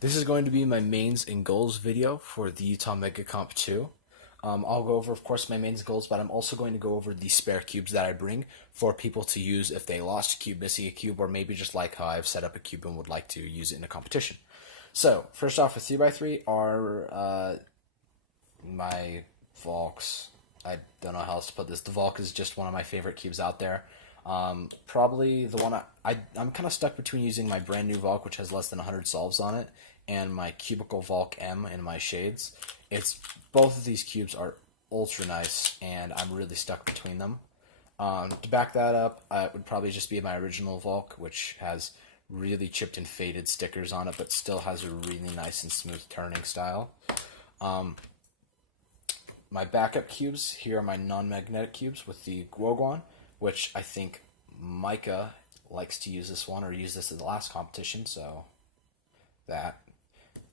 This is going to be my mains and goals video for the Utah Megacomp 2. I'll go over, of course, my mains and goals, but I'm also going to go over the spare cubes that I bring for people to use if they lost a cube, missing a cube, or maybe just like how I've set up a cube and would like to use it in a competition. So, first off, with 3x3 are my Valks. I don't know how else to put this. The Valk is just one of my favorite cubes out there. Probably the one I'm kind of stuck between using my brand new Valk, which has less than 100 solves on it, and my cubicle Valk M in my shades. It's both of these cubes are ultra nice, and I'm really stuck between them. To back that up, it would probably just be my original Valk, which has really chipped and faded stickers on it, but still has a really nice and smooth turning style. My backup cubes, here are my non-magnetic cubes with the Guoguan, which I think Micah likes to use this one, or use this in the last competition, so that.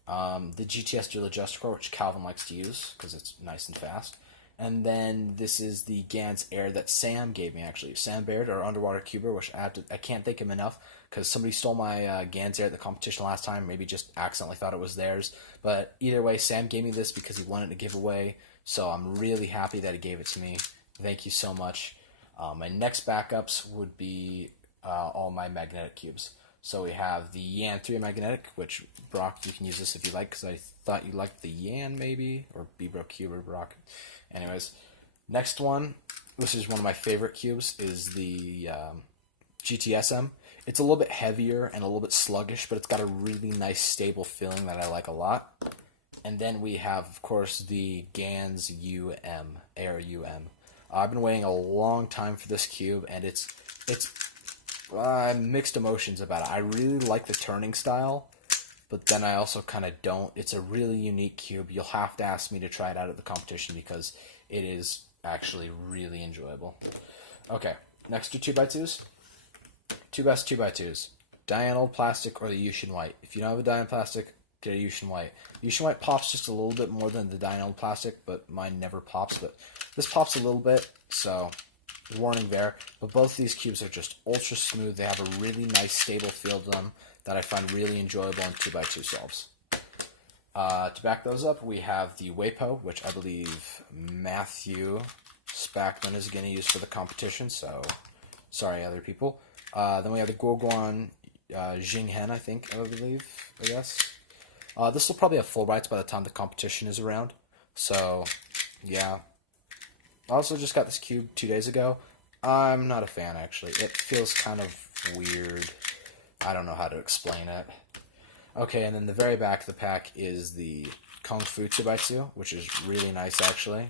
The GTS Dual Adjuster, which Calvin likes to use, because it's nice and fast. And then this is the Gans Air that Sam gave me, actually. Sam Baird, our underwater cuber, which I can't thank him enough, because somebody stole my Gans Air at the competition last time, maybe just accidentally thought it was theirs. But either way, Sam gave me this because he wanted to give away, so I'm really happy that he gave it to me. Thank you so much. My next backups would be all my magnetic cubes. So we have the Yan 3 magnetic, which, Brock, you can use this if you like, because I thought you liked the Yan, maybe, or be brocuber, Brock. Anyways, next one, this is one of my favorite cubes, is the GTSM. It's a little bit heavier and a little bit sluggish, but it's got a really nice, stable feeling that I like a lot. And then we have, of course, the Gans UM, Air UM. I've been waiting a long time for this cube, and it's mixed emotions about it. I really like the turning style, but then I also kind of don't. It's a really unique cube. You'll have to ask me to try it out at the competition because it is actually really enjoyable. Okay, next to 2x2s. Two best 2x2s. Diane Old Plastic or the Yushin White. If you don't have a Diane Plastic, get a Yushin White. Yushin White pops just a little bit more than the Diane Old Plastic, but mine never pops. But this pops a little bit, so warning there. But both of these cubes are just ultra smooth. They have a really nice stable feel to them that I find really enjoyable in 2x2 solves. To back those up, we have the Weipo, which I believe Matthew Spackman is going to use for the competition, so sorry other people. Then we have the Guoguan Jinghen, I guess. This will probably have full rights by the time the competition is around, so yeah. I also just got this cube 2 days ago. I'm not a fan, actually. It feels kind of weird. I don't know how to explain it. Okay, and then the very back of the pack is the Kung Fu 2x2, which is really nice, actually.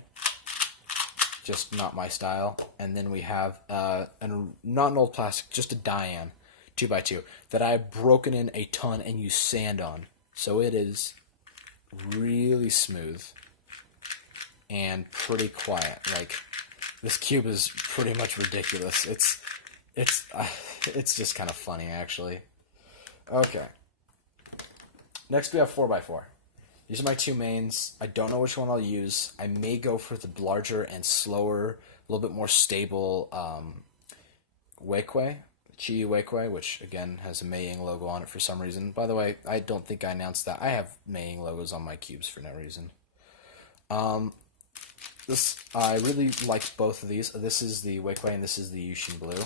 Just not my style. And then we have, not an old plastic, just a Diane 2x2 that I've broken in a ton and used sand on. So it is really smooth and pretty quiet. Like, this cube is pretty much ridiculous. It's just kind of funny, actually. Okay. Next we have 4x4. These are my two mains. I don't know which one I'll use. I may go for the larger and slower, a little bit more stable Weiqui, Chi Weiqui, which again has a Mei Ying logo on it for some reason. By the way, I don't think I announced that. I have Mei Ying logos on my cubes for no reason. I really like both of these. This is the Weiqui and this is the Yushin Blue.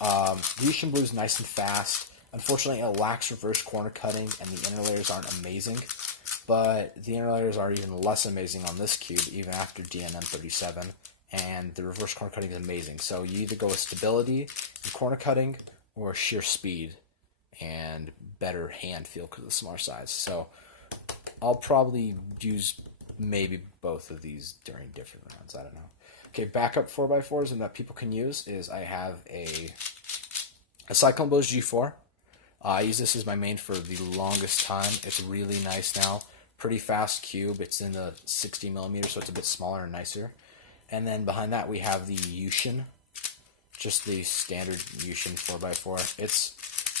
The Yushin Blue is nice and fast. Unfortunately, it lacks reverse corner cutting, and the inner layers aren't amazing. But the inner layers are even less amazing on this cube, even after DNM 37. And the reverse corner cutting is amazing. So you either go with stability and corner cutting, or sheer speed and better hand feel because of the smaller size. So I'll probably use maybe both of these during different rounds. I don't know. Okay, backup 4x4s and that people can use is I have a Cyclone Bose G4. I use this as my main for the longest time. It's really nice now. Pretty fast cube. It's in the 60mm, so it's a bit smaller and nicer. And then behind that we have the Yushin. Just the standard Yushin 4x4.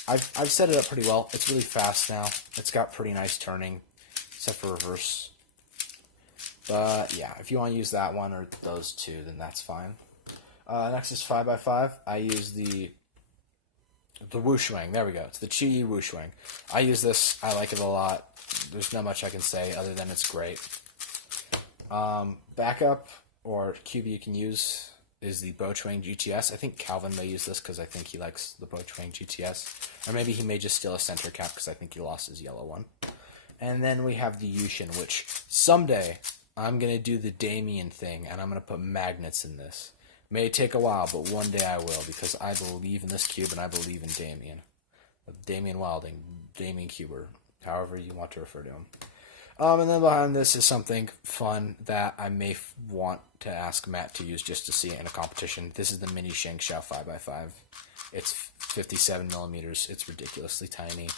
I've set it up pretty well. It's really fast now. It's got pretty nice turning, except for reverse. But yeah, if you want to use that one or those two, then that's fine. Next is 5x5. I use the The whoosh wing. There we go. It's the Chi whoosh wing. I use this. I like it a lot. There's not much I can say other than it's great. Backup or cube you can use is the Bochwang GTS. I think Calvin may use this because I think he likes the Bochwang GTS. Or maybe he may just steal a center cap because I think he lost his yellow one. And then we have the Yushin, which someday I'm going to do the Damien thing and I'm going to put magnets in this. May take a while, but one day I will because I believe in this cube and I believe in Damien. Damien Wilding, Damien Cuber, however you want to refer to him. And then behind this is something fun that I may want to ask Matt to use just to see it in a competition. This is the Mini Shengshao 5x5. It's 57 millimeters. It's ridiculously tiny.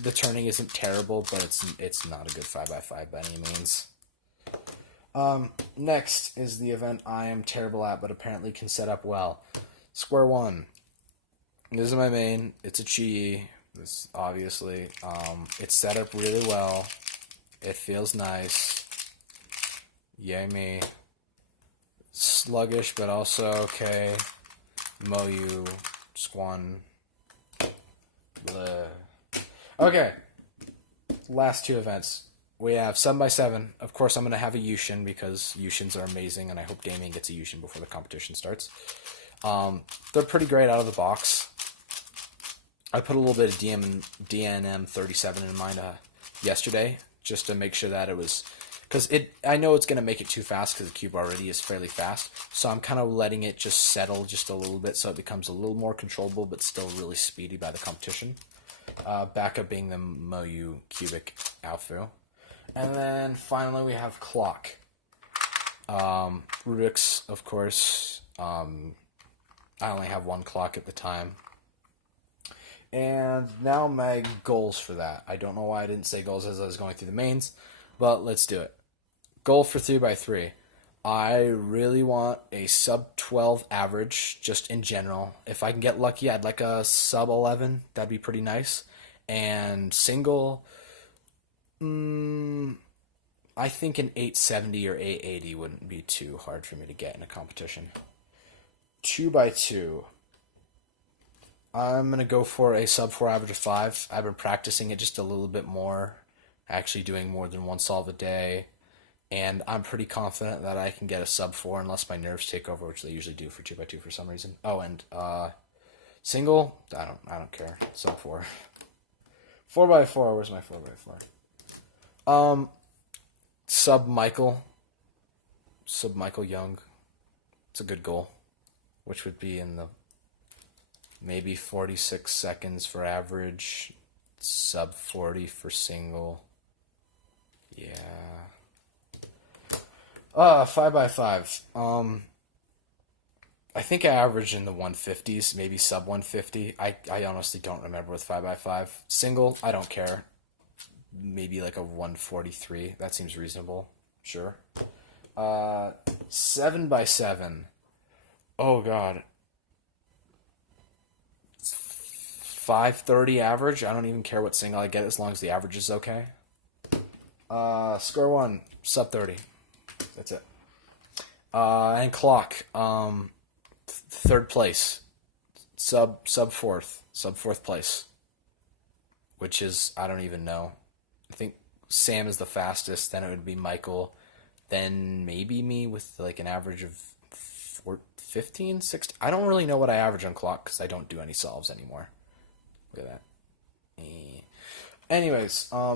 The turning isn't terrible, but it's not a good 5x5 by any means. Next is the event I am terrible at, but apparently can set up well. Square One. This is my main. It's a Chi. This obviously. It's set up really well. It feels nice. Yay me. Sluggish, but also okay. Moyu. Squan. Bleh. Okay. Last two events. We have 7x7. Of course, I'm going to have a Yushin because Yushins are amazing, and I hope Damien gets a Yushin before the competition starts. They're pretty great out of the box. I put a little bit of DNM 37 in mine yesterday just to make sure that it was... Because I know it's going to make it too fast because the cube already is fairly fast. So I'm kind of letting it just settle just a little bit so it becomes a little more controllable but still really speedy by the competition. Backup being the Moyu cubic Alfu. And then finally we have clock. Rubik's, of course. I only have one clock at the time. And now my goals for that. I don't know why I didn't say goals as I was going through the mains, but let's do it. Goal for 3x3. I really want a sub 12 average, just in general. If I can get lucky, I'd like a sub 11. That'd be pretty nice. And single, I think an 870 or 880 wouldn't be too hard for me to get in a competition. 2x2. I'm going to go for a sub 4 average of 5. I've been practicing it just a little bit more, actually doing more than one solve a day. And I'm pretty confident that I can get a sub 4 unless my nerves take over, which they usually do for 2x2 for some reason. Oh, and single, I don't care. Sub 4. 4x4, where's my 4x4? Sub Michael Young. It's a good goal, which would be in the maybe 46 seconds for average, sub 40 for single. Yeah. 5x5. I think I average in the 150s, maybe sub 150. I honestly don't remember with 5x5. Single, I don't care. Maybe like a 143. That seems reasonable. Sure. 7x7. Oh god. 530 average. I don't even care what single I get as long as the average is okay. Square One, sub 30. That's it. And clock. Third place. Sub fourth place. Which is, I don't even know. I think Sam is the fastest, then it would be Michael, then maybe me with like an average of 15, 16. I don't really know what I average on clock because I don't do any solves anymore. Look at that. Anyways, I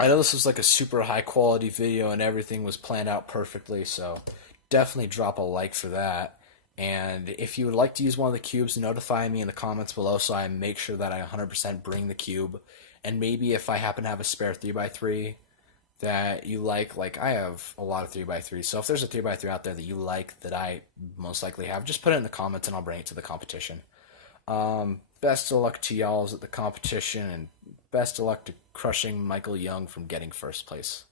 know this was like a super high quality video and everything was planned out perfectly, so definitely drop a like for that. And if you would like to use one of the cubes, notify me in the comments below so I make sure that I 100% bring the cube. And maybe if I happen to have a spare 3x3 that you like I have a lot of 3x3s, so if there's a 3x3 out there that you like that I most likely have, just put it in the comments and I'll bring it to the competition. Best of luck to y'all at the competition, and best of luck to crushing Michael Young from getting first place.